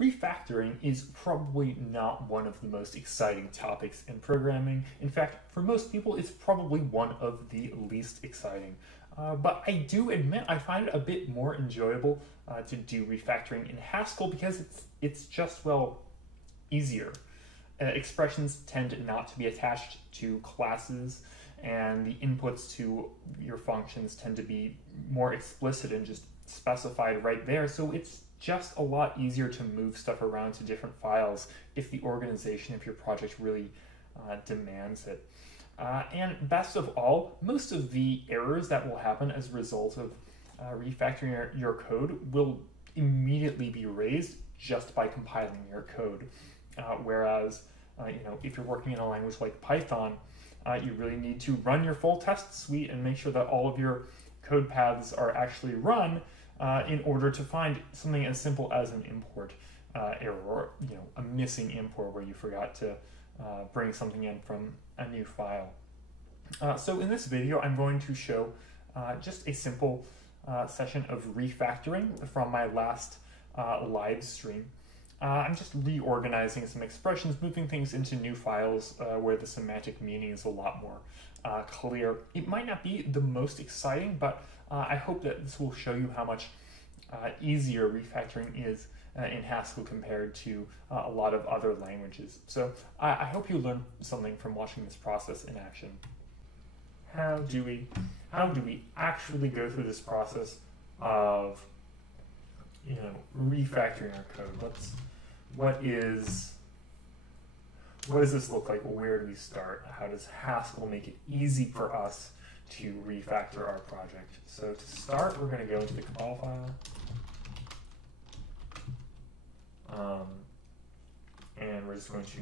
Refactoring is probably not one of the most exciting topics in programming. In fact, for most people, it's probably one of the least exciting. But I do admit I find it a bit more enjoyable to do refactoring in Haskell because it's just, well, easier. Expressions tend not to be attached to classes, and the inputs to your functions tend to be more explicit and just specified right there, so it's just a lot easier to move stuff around to different files if the organization of your project really demands it. And best of all, most of the errors that will happen as a result of refactoring your code will immediately be raised just by compiling your code. Whereas, if you're working in a language like Python, you really need to run your full test suite and make sure that all of your code paths are actually run in order to find something as simple as an import error, or a missing import where you forgot to bring something in from a new file. So in this video, I'm going to show just a simple session of refactoring from my last live stream. I'm just reorganizing some expressions, moving things into new files where the semantic meaning is a lot more clear. It might not be the most exciting, but I hope that this will show you how much easier refactoring is in Haskell compared to a lot of other languages. So I hope you learned something from watching this process in action. How do we actually go through this process of refactoring our code? What does this look like? Where do we start? How does Haskell make it easy for us to refactor our project? So to start, we're going to go into the compile file. And we're just going to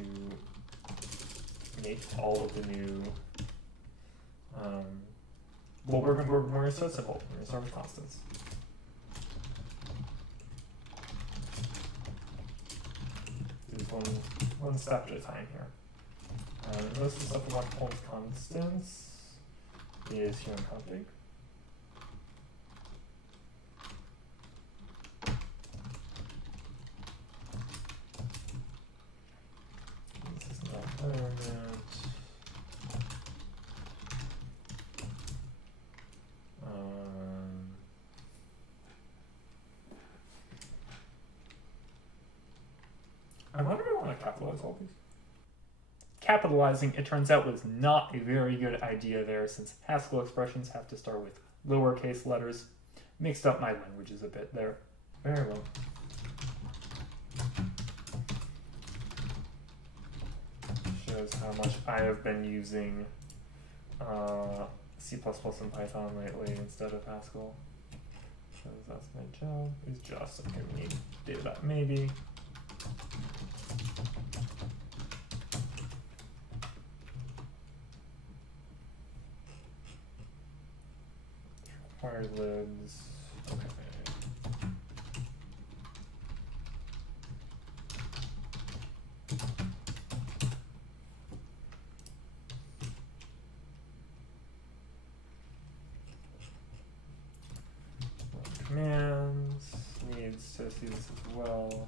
make all of the new, we're going to start simple. We're going to start with constants. One step at a time here. Most of the stuff we want to pull with constants is here in config. This is not environment. I wonder if I want to capitalize all these. Capitalizing, it turns out, was not a very good idea there, since Haskell expressions have to start with lowercase letters. Mixed up my languages a bit there. Very well. Shows how much I have been using C++ and Python lately instead of Haskell. Shows that's my job is just, okay, we need data that maybe. Required libs. Okay. Commands needs to see this as well.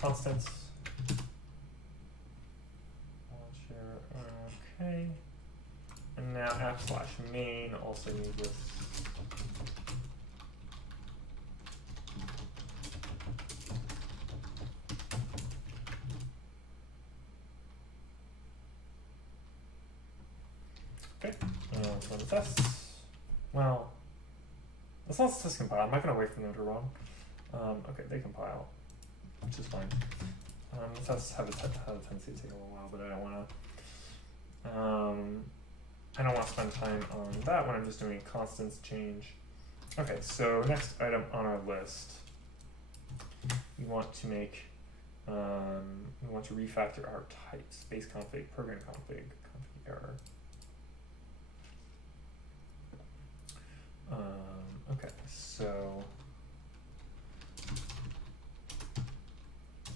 Constants. Okay. And now /main also needs this. Okay. Let's run the tests. Well, let's not test compile. I'm not going to wait for them to run. Okay, they compile, which is fine. The tests have a tendency to take a little while, but I don't want to spend time on that when I'm just doing constants change. Okay, so next item on our list, we want to make, we want to refactor our type, space config, program config error. Okay, so,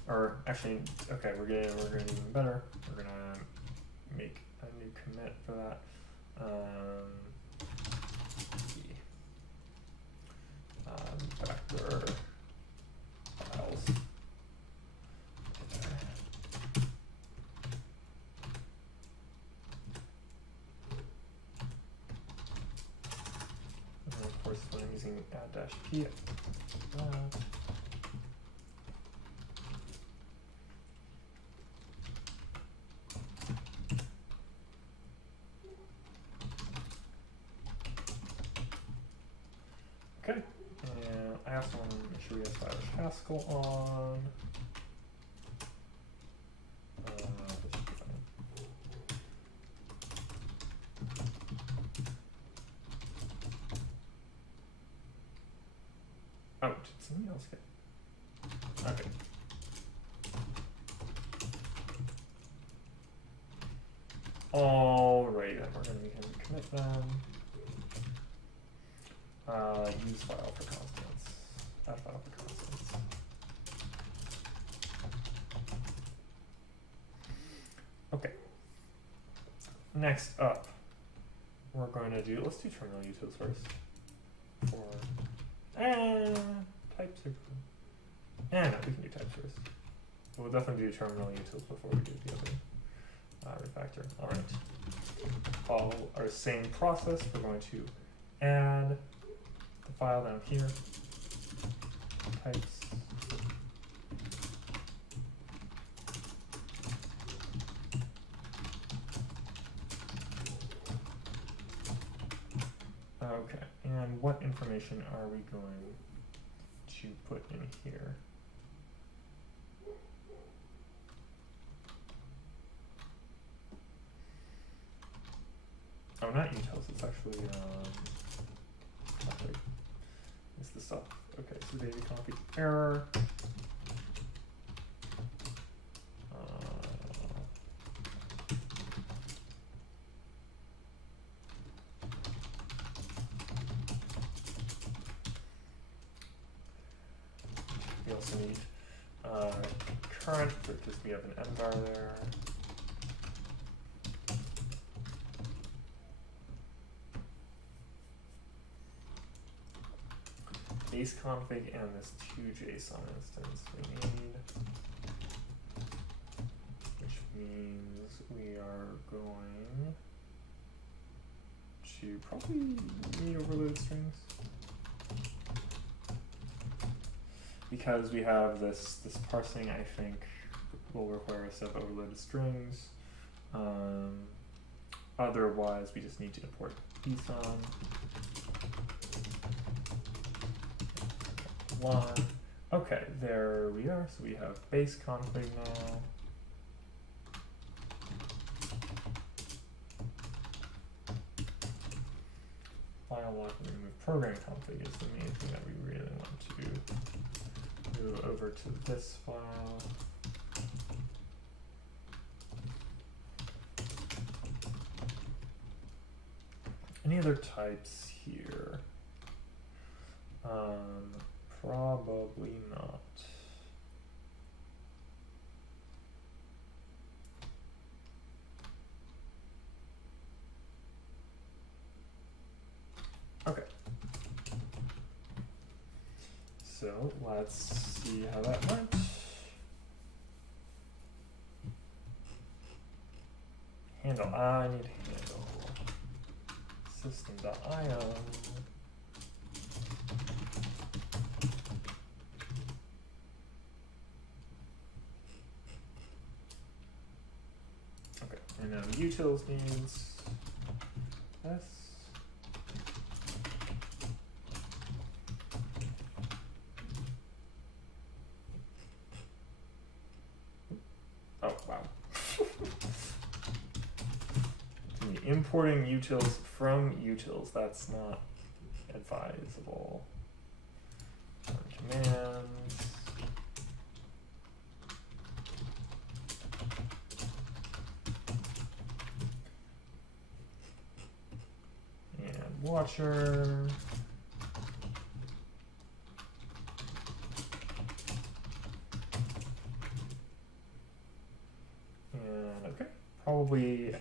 or actually, okay, we're gonna do even better. We're gonna make a new commit for that. using add-p. Okay, and I also want to make sure we have Haskell on. This should be fine. Oh, did something else get? Okay. Alright, then we're going to commit them. Use file for constants. Add file for constants. Okay. Next up, we're going to do, let's do terminal utils first. Types are cool. No, we can do types first. We'll definitely do terminal utils before we do the other refactor. All right. Follow our same process. We're going to add the file down here. Types. Okay, and what information are we going to put in here? Oh, not utils, it's actually, config. It's the stuff. Okay, so data config error. We also need current because we have an mvar there. Base config and this 2JSON instance we need, which means we are going to probably need overloaded strings. Because we have this parsing, I think will require a set of overloaded strings. Otherwise, we just need to import JSON. One. Okay, there we are. So we have base config now. File lock and remove program config is the main thing that we really want to move over to this file. Any other types here? Probably not. Okay. So let's see how that went. Handle, I need handle. System.io. Okay, and now utils needs this. Oh, wow. Importing utils from utils, that's not advisable. Commands. And watcher. And okay, probably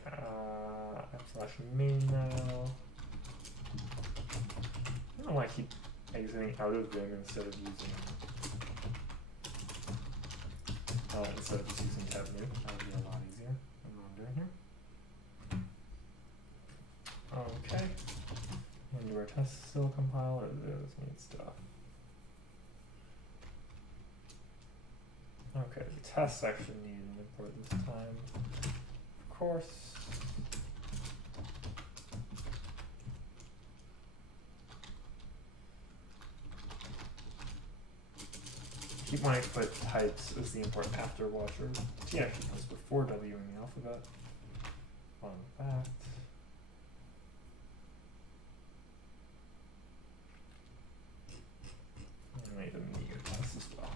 /main now. I don't know why I keep exiting out of Vim instead of using just using tab new. That would be a lot easier than what I'm doing here. Okay. And into our test still compiler. This neat stuff. Okay, the test section needs an import this time. Of course. Keep wanting to put types as the import after washer. T actually comes before W in the alphabet. Fun fact. And we need a meter test as well.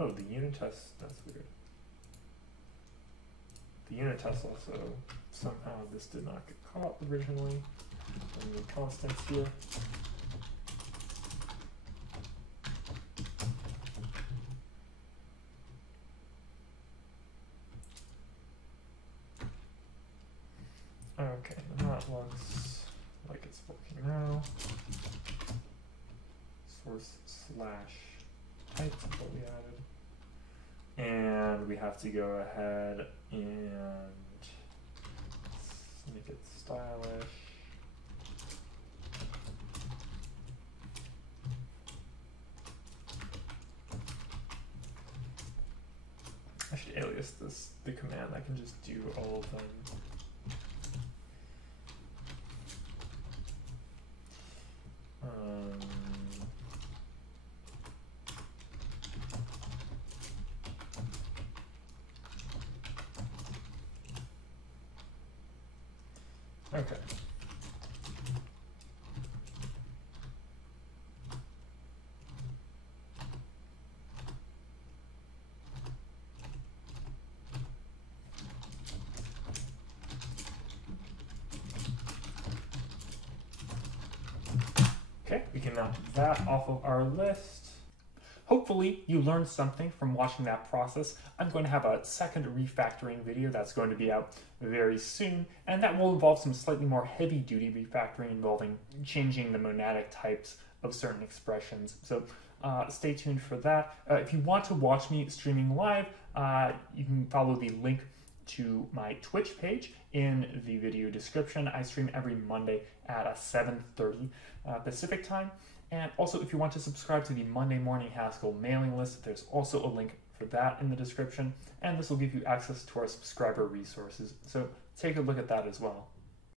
Oh, the unit test, that's weird. The unit test also, somehow this did not get caught originally. I need constants here. Okay, and that looks like it's working now. Source slash types is what we added. And we have to go ahead and make it stylish. I should alias this, the command. I can just do all of them. Okay. Okay, we can now put that off of our list. Hopefully you learned something from watching that process. I'm going to have a second refactoring video that's going to be out very soon, and that will involve some slightly more heavy-duty refactoring involving changing the monadic types of certain expressions. So stay tuned for that. If you want to watch me streaming live, you can follow the link to my Twitch page in the video description. I stream every Monday at 7:30 Pacific time. And also, if you want to subscribe to the Monday Morning Haskell mailing list, there's also a link for that in the description, and this will give you access to our subscriber resources. So take a look at that as well.